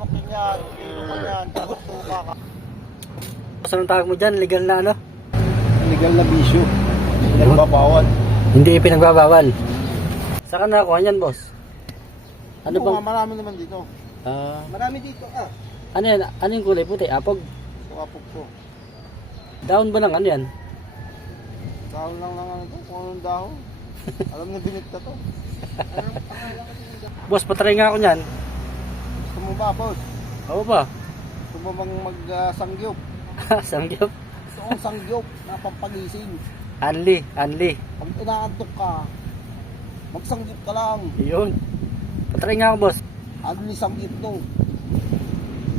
Yan, kilo ko yan, tuka ka. Anong tawag mo dyan? Legal na ano? Legal na bisyo. Nagbabawal. Hindi ipinagbabawal. Saan ka nakakuha niyan, boss? Ano Ano bang... marami naman dito. Marami dito Ano yan? Ano yung kulay puti? Apog? Kapag ko. Daon ba ng ano yan? Dahon lang ano to, kung anong dahon. Alam na binigta to. Boss, patry nga ako niyan. Gusto mo ba, boss? Oo ba? Gusto mo bang mag-sangyop? Sangyop? Gusto kong sangyop na pampagising. Anli. Pag inaantok ka, magsangyop ka lang. Yun. Patry nga ako, boss. Ano ni sangyop to?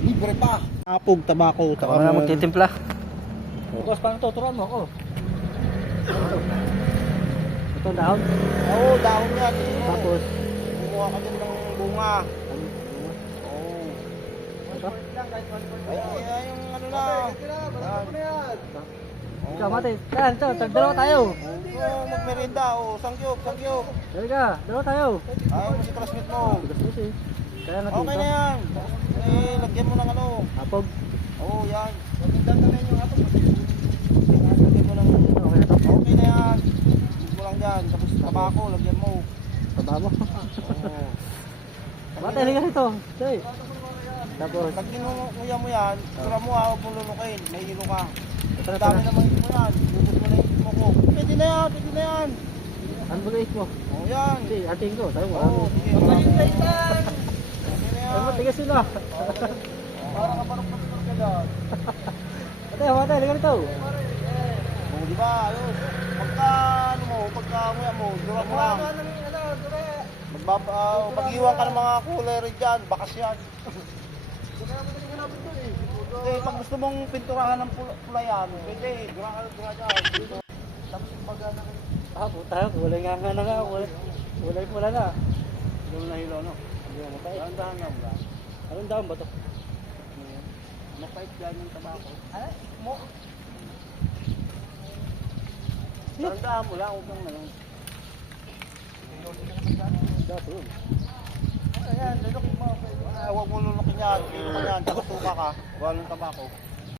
Libre pa. Apog, tabako, Ako na magtitimpla. Boss, parang tuturuan mo ako. Ito daon. Oo, dahon yan. Tapos, kumuha ka din ng bunga. Oo. Ay, yung ano na. Yan. ikaw mati. Yan, ito. Dalawa tayo. Oo, magmerinda. Oo, sangyop. Dali ka. Dalawa tayo. Ayaw mo si classmate mo. Kasi, kaya natin Okay na yan. Eh, lagyan mo ng ano. Apog. Oo, yan. Lagyan mo ng... Okay na to. Okay na yan. Lagyan mo lang yan. Tapos tabako, lagyan mo. Taba mo. Oo. Mati, halika rito. Say. Tapos, Lagyan mo kuya mo yan. Sura mo ha, huwag mong lunukin. May hilo ka. ito Ang na dami ito. naman hilo yan. Lubos mo na yung hilo ko. Pwede na yan. Ano ba guys mo? Oo, yan. Hindi, ating ko. Sabi mo. Oo, sige. Okay na Ay, yan. matigas sila. Para ka parang pastor ka dyan. Mati, halika rito. Oo, di ba? Ayos. Pagka, ano mo, pagka nguya mo, dura mo lang. Pag-iwan ka ng mga kulay rin dyan, bakas yan. Hindi, pag gusto mong pinturahan ng pulayan, pwede, dura dyan. Tapos yung pag Puta, kulay nga na nga. Kulay pula na. hilo na hilo, no? Hindi mo mapait. Dahan-dahan lang ba? Anong daon ba to? Mapait yan yung tabako. Ay, mo. Dahan-dahan mo lang, huwag kang malong. Dato. Ayan, lulukin mo. Huwag mo lulukin yan. Lulukin yan. Tuka ka. Walang tabako.